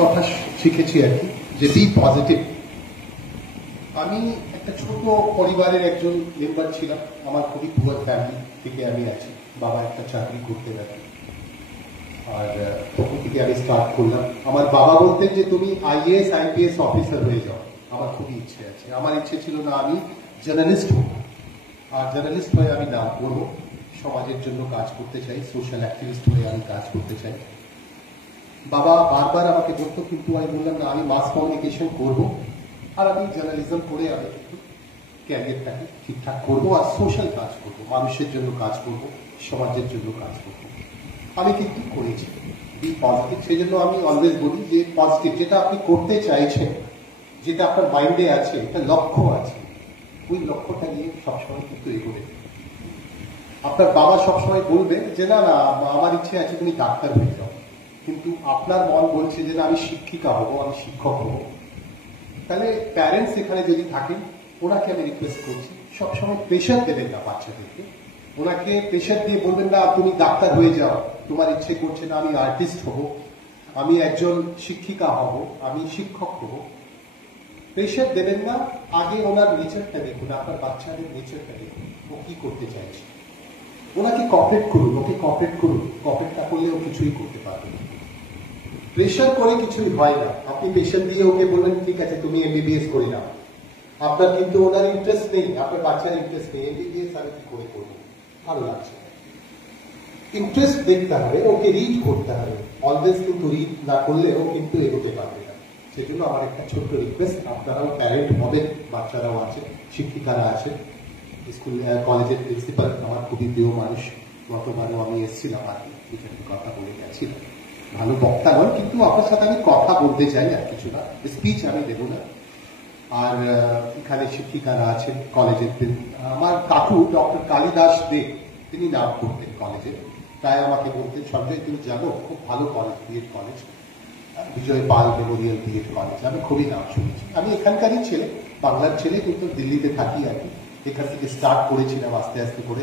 কথা শিখেছি আর কি, যে বি পজিটিভ। আমি একটা ছোট পরিবারের একজন মেম্বার ছিলাম, আমার খুবই পুয়ার ফ্যামিলি থেকে আমি আছি। বাবা একটা চাকরি করতে রাখি, আর তখন থেকে আমি স্টার্ট করলাম। আমার বাবা বলতেন যে তুমি আইএএস আইপিএস অফিসার হয়ে যাও। আমার খুবই ইচ্ছে আছে, আমার ইচ্ছে ছিল না আমি জার্নালিস্ট হব, আর জার্নালিস্ট হয়ে আমি নাম করবো, সমাজের জন্য কাজ করতে চাই, সোশ্যাল অ্যাক্টিভিস্ট হয়ে আমি কাজ করতে চাই। বাবা বারবার আমাকে বলতো, কিন্তু আমি বললাম না, আমি মাস কমিউনিকেশন করবো, আর আমি জার্নালিজম করে আমি কিন্তু ক্যারিয়ারটাকে ঠিকঠাক করবো, আর সোশ্যাল কাজ করবো, মানুষের জন্য কাজ করবো, সমাজের জন্য কাজ করবো। আমি কিন্তু করেছি বি পজিটিভ। সেই জন্য আমি অলওয়েজ বলি যে পজিটিভ, যেটা আপনি করতে চাইছেন, যেটা আপনার মাইন্ডে আছে, একটা লক্ষ্য আছে, ওই লক্ষ্যটা নিয়ে সবসময় কিন্তু এগোবে। আপনার বাবা সবসময় বলবে যে না না, আমার ইচ্ছে আছে তুমি ডাক্তার হয়ে যাও, কিন্তু আপনার মন বলছে যে না, আমি শিক্ষিকা হব, আমি শিক্ষক হব। তাহলে প্যারেন্টস এখানে যদি থাকেন, ওনাকে আমি রিকোয়েস্ট করছি, সবসময় প্রেশার দেবেন না বাচ্চাদেরকে। ওনাকে প্রেশার দিয়ে বলবেন না তুমি ডাক্তার হয়ে যাও, তোমার ইচ্ছে করছে না আমি আর্টিস্ট হব, আমি একজন শিক্ষিকা হব, আমি শিক্ষক হব। প্রেশার দেবেন না, আগে ওনার নেচারটা দেখুন, আপনার বাচ্চাদের নেচারটা দেখুন, ও কি করতে চাইছে। ওনাকে কপারেট করুন, ওকে কপারেট করুন, কপারেট না করলে ও কিছুই করতে পারবে না। প্রেশার করে কিছুই হয় না। আপনি প্রেশার দিয়ে ওকে বলবেন ঠিক আছে তুমি এমবিবিএস করে নাও, আপনার কিন্তু ওনার ইন্টারেস্ট নেই, আপনার বাচ্চার ইন্টারেস্ট নেই, এমবিবিএস আমি কি করে করবো, ভালো লাগছে। ইন্টারেস্ট দেখতে হবে, ওকে রিড করতে হবে। অলওয়েজ কিন্তু রিড না করলে ও কিন্তু এগোতে পারবে না। সেজন্য আমার একটা ছোট্ট রিকোয়েস্ট, আপনারাও প্যারেন্ট হবেন, বাচ্চারাও আছে, শিক্ষিকারা আছে, স্কুল কলেজের প্রিন্সিপাল আমার খুবই প্রিয় মানুষ, গতবারও আমি এসেছিলাম, আর কি কথা বলে গেছিলাম। ভালো বক্তা নয়, কিন্তু আপনার সাথে আমি কথা বলতে চাই, আর কিছু না, স্পিচ আমি দেবো না। আর এখানে শিক্ষিকারা আছেন কলেজের। আমার কাকু ডক্টর কালিদাস দে, তিনি নাম করতেন কলেজে, তাই আমাকে বলতেন সঞ্জয় তুমি জানো, খুব ভালো কলেজ, বিএড কলেজ, বিজয় পাল মেমোরিয়াল বিএড কলেজ, আমি খুবই নাম শুনেছি। আমি এখানকারই ছেলে, বাংলার ছেলে, কিন্তু দিল্লিতে থাকি আর কি। এখান থেকে স্টার্ট করেছিলাম আস্তে আস্তে করে,